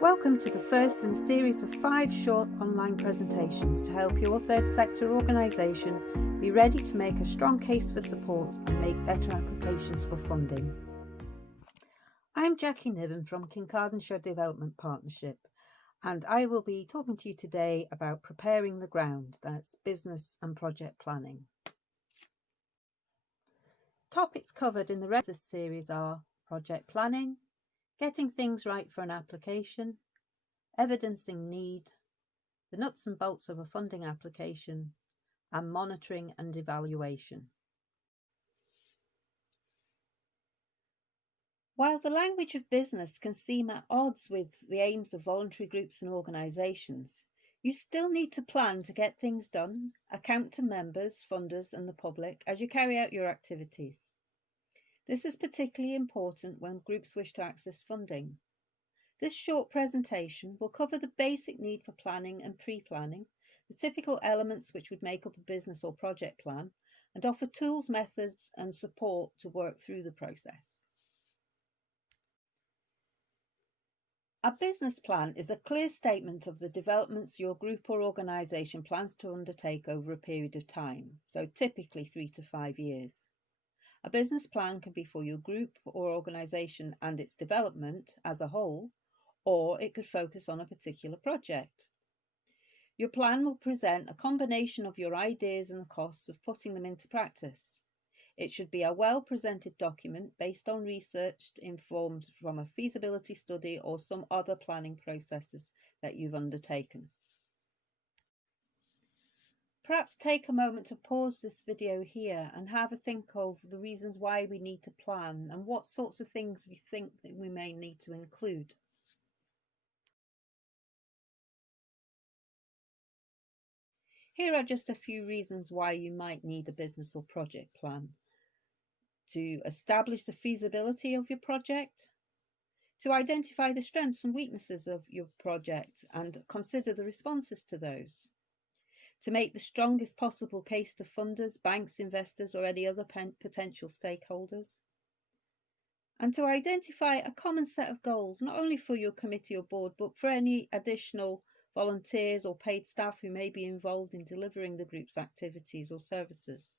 Welcome to the first in a series of 5 short online presentations to help your third sector organisation be ready to make a strong case for support and make better applications for funding. I'm Jackie Niven from Kincardineshire Development Partnership, and I will be talking to you today about preparing the ground, that's business and project planning. Topics covered in the rest of this series are project planning, getting things right for an application, evidencing need, the nuts and bolts of a funding application, and monitoring and evaluation. While the language of business can seem at odds with the aims of voluntary groups and organisations, you still need to plan to get things done, account to members, funders and the public as you carry out your activities. This is particularly important when groups wish to access funding. This short presentation will cover the basic need for planning and pre-planning, the typical elements which would make up a business or project plan, and offer tools, methods, and support to work through the process. A business plan is a clear statement of the developments your group or organisation plans to undertake over a period of time, so typically 3 to 5 years. A business plan can be for your group or organisation and its development as a whole, or it could focus on a particular project. Your plan will present a combination of your ideas and the costs of putting them into practice. It should be a well-presented document based on research informed from a feasibility study or some other planning processes that you've undertaken. Perhaps take a moment to pause this video here and have a think of the reasons why we need to plan and what sorts of things you think that we may need to include. Here are just a few reasons why you might need a business or project plan. To establish the feasibility of your project, to identify the strengths and weaknesses of your project and consider the responses to those, to make the strongest possible case to funders, banks, investors, or any other potential stakeholders, and to identify a common set of goals, not only for your committee or board, but for any additional volunteers or paid staff who may be involved in delivering the group's activities or services.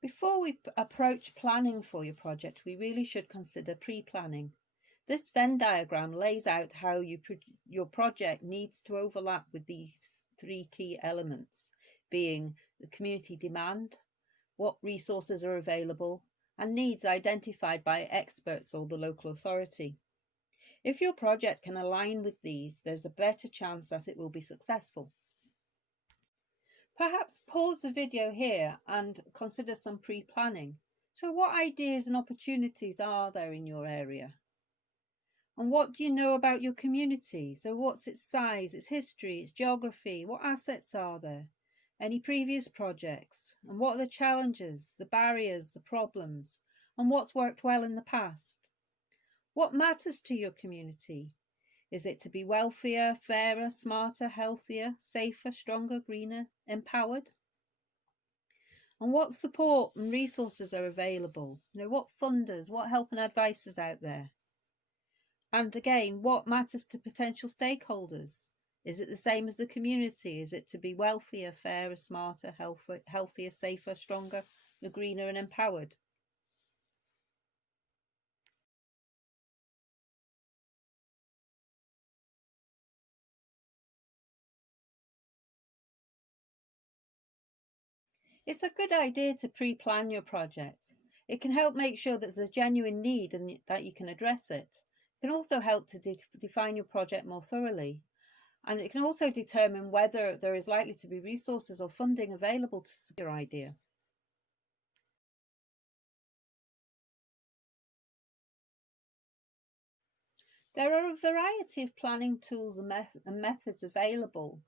Before we approach planning for your project, we really should consider pre-planning. This Venn diagram lays out how your project needs to overlap with these 3 key elements, being the community demand, what resources are available, and needs identified by experts or the local authority. If your project can align with these, there's a better chance that it will be successful. Perhaps pause the video here and consider some pre-planning. So what ideas and opportunities are there in your area? And what do you know about your community? So what's its size, its history, its geography? What assets are there? Any previous projects? And what are the challenges, the barriers, the problems? And what's worked well in the past? What matters to your community? Is it to be wealthier, fairer, smarter, healthier, safer, stronger, greener, empowered? And what support and resources are available? What funders, what help and advice is out there? And again, what matters to potential stakeholders? Is it the same as the community? Is it to be wealthier, fairer, smarter, healthier, safer, stronger, greener and empowered? It's a good idea to pre-plan your project. It can help make sure that there's a genuine need and that you can address it. It can also help to define your project more thoroughly. And it can also determine whether there is likely to be resources or funding available to support your idea. There are a variety of planning tools and methods available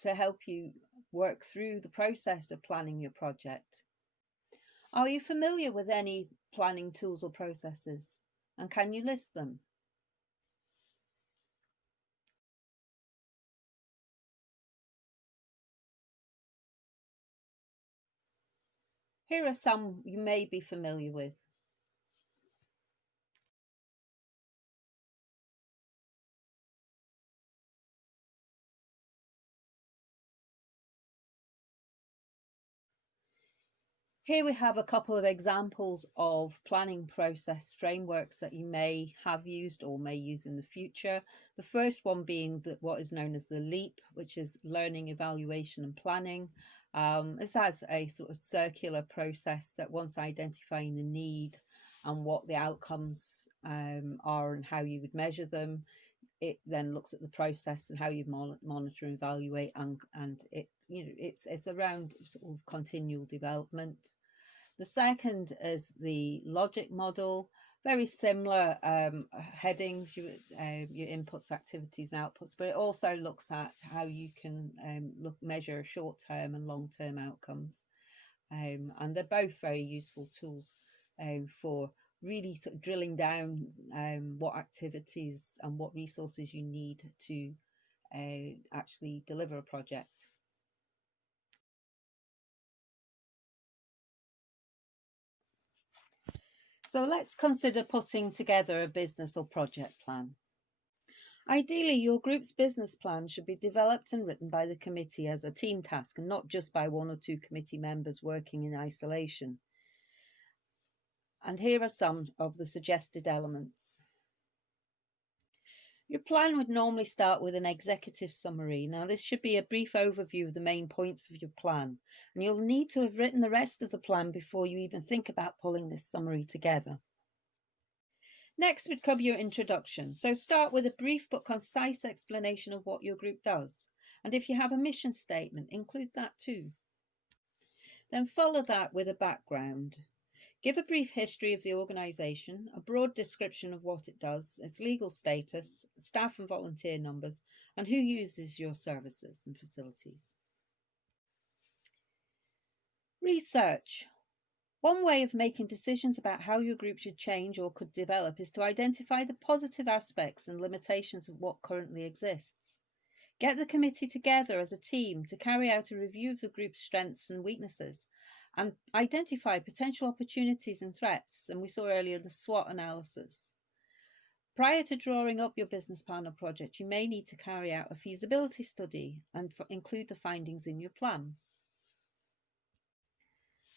to help you work through the process of planning your project. Are you familiar with any planning tools or processes? And can you list them? Here are some you may be familiar with. Here we have a couple of examples of planning process frameworks that you may have used or may use in the future. The first one being what is known as the LEAP, which is learning, evaluation and planning. This has a sort of circular process that once identifying the need and what the outcomes are and how you would measure them, it then looks at the process and how you monitor and evaluate, and it's around sort of continual development. The second is the logic model, very similar headings, your inputs, activities, and outputs, but it also looks at how you can measure short-term and long-term outcomes. And they're both very useful tools for really sort of drilling down what activities and what resources you need to actually deliver a project. So let's consider putting together a business or project plan. Ideally, your group's business plan should be developed and written by the committee as a team task and not just by one or two committee members working in isolation. And here are some of the suggested elements. Your plan would normally start with an executive summary. Now, this should be a brief overview of the main points of your plan, and you'll need to have written the rest of the plan before you even think about pulling this summary together. Next would come your introduction. So start with a brief but concise explanation of what your group does. And if you have a mission statement, include that too. Then follow that with a background. Give a brief history of the organisation, a broad description of what it does, its legal status, staff and volunteer numbers, and who uses your services and facilities. Research. One way of making decisions about how your group should change or could develop is to identify the positive aspects and limitations of what currently exists. Get the committee together as a team to carry out a review of the group's strengths and weaknesses and identify potential opportunities and threats. And we saw earlier the SWOT analysis. Prior to drawing up your business plan or project, you may need to carry out a feasibility study and include the findings in your plan.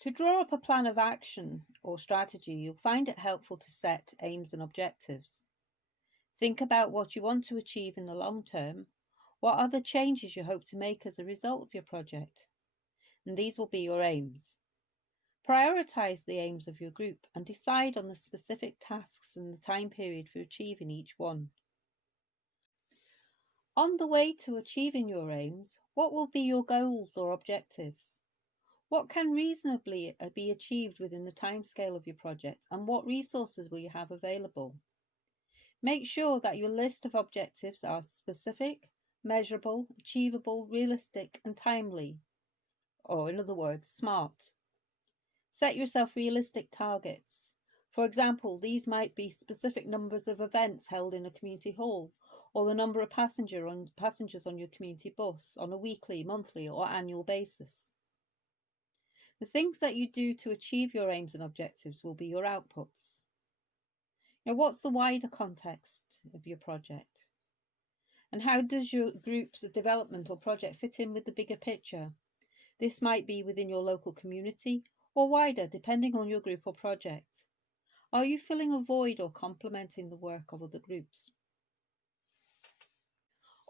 To draw up a plan of action or strategy, you'll find it helpful to set aims and objectives. Think about what you want to achieve in the long term. What are the changes you hope to make as a result of your project? And these will be your aims. Prioritize the aims of your group and decide on the specific tasks and the time period for achieving each one. On the way to achieving your aims, what will be your goals or objectives? What can reasonably be achieved within the timescale of your project, and what resources will you have available? Make sure that your list of objectives are specific, measurable, achievable, realistic, and timely, or in other words, SMART. Set yourself realistic targets. For example, these might be specific numbers of events held in a community hall, or the number of passengers on your community bus on a weekly, monthly, or annual basis. The things that you do to achieve your aims and objectives will be your outputs. Now, what's the wider context of your project? And how does your group's development or project fit in with the bigger picture? This might be within your local community or wider, depending on your group or project. Are you filling a void or complementing the work of other groups?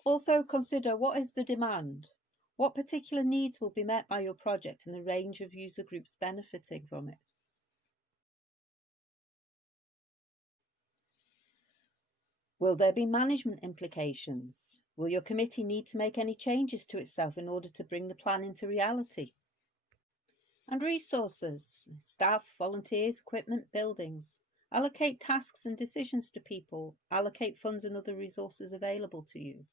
Also consider, what is the demand? What particular needs will be met by your project and the range of user groups benefiting from it? Will there be management implications? Will your committee need to make any changes to itself in order to bring the plan into reality? And resources, staff, volunteers, equipment, buildings. Allocate tasks and decisions to people. Allocate funds and other resources available to you.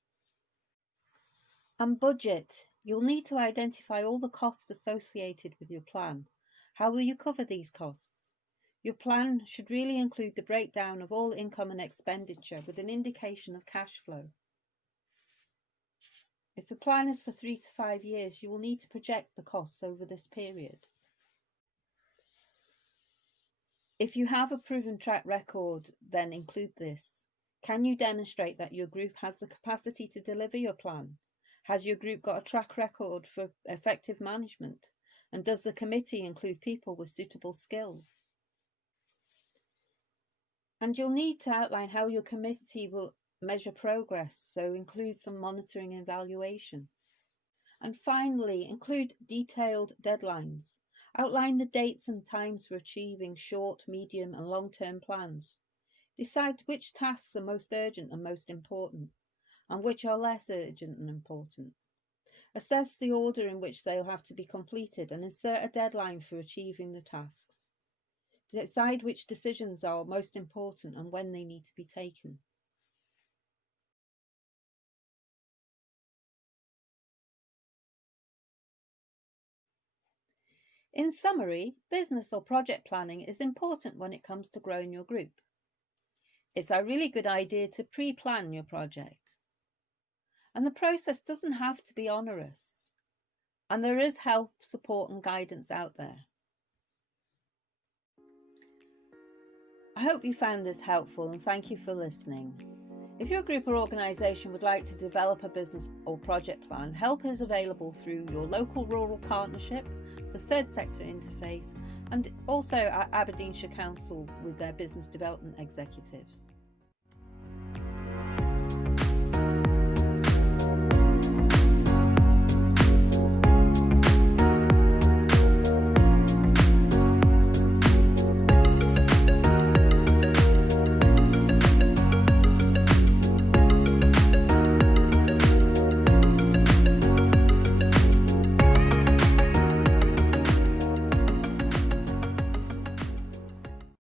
And budget. You'll need to identify all the costs associated with your plan. How will you cover these costs? Your plan should really include the breakdown of all income and expenditure with an indication of cash flow. If the plan is for 3 to 5 years, you will need to project the costs over this period. If you have a proven track record, then include this. Can you demonstrate that your group has the capacity to deliver your plan? Has your group got a track record for effective management? And does the committee include people with suitable skills? And you'll need to outline how your committee will measure progress, so include some monitoring and evaluation. And finally, include detailed deadlines. Outline the dates and times for achieving short, medium, and long-term plans. Decide which tasks are most urgent and most important, and which are less urgent and important. Assess the order in which they'll have to be completed and insert a deadline for achieving the tasks. Decide which decisions are most important and when they need to be taken. In summary, business or project planning is important when it comes to growing your group. It's a really good idea to pre-plan your project. And the process doesn't have to be onerous. And there is help, support, and guidance out there. I hope you found this helpful and thank you for listening. If your group or organisation would like to develop a business or project plan, help is available through your local rural partnership, the third sector interface, and also at Aberdeenshire Council with their business development executives.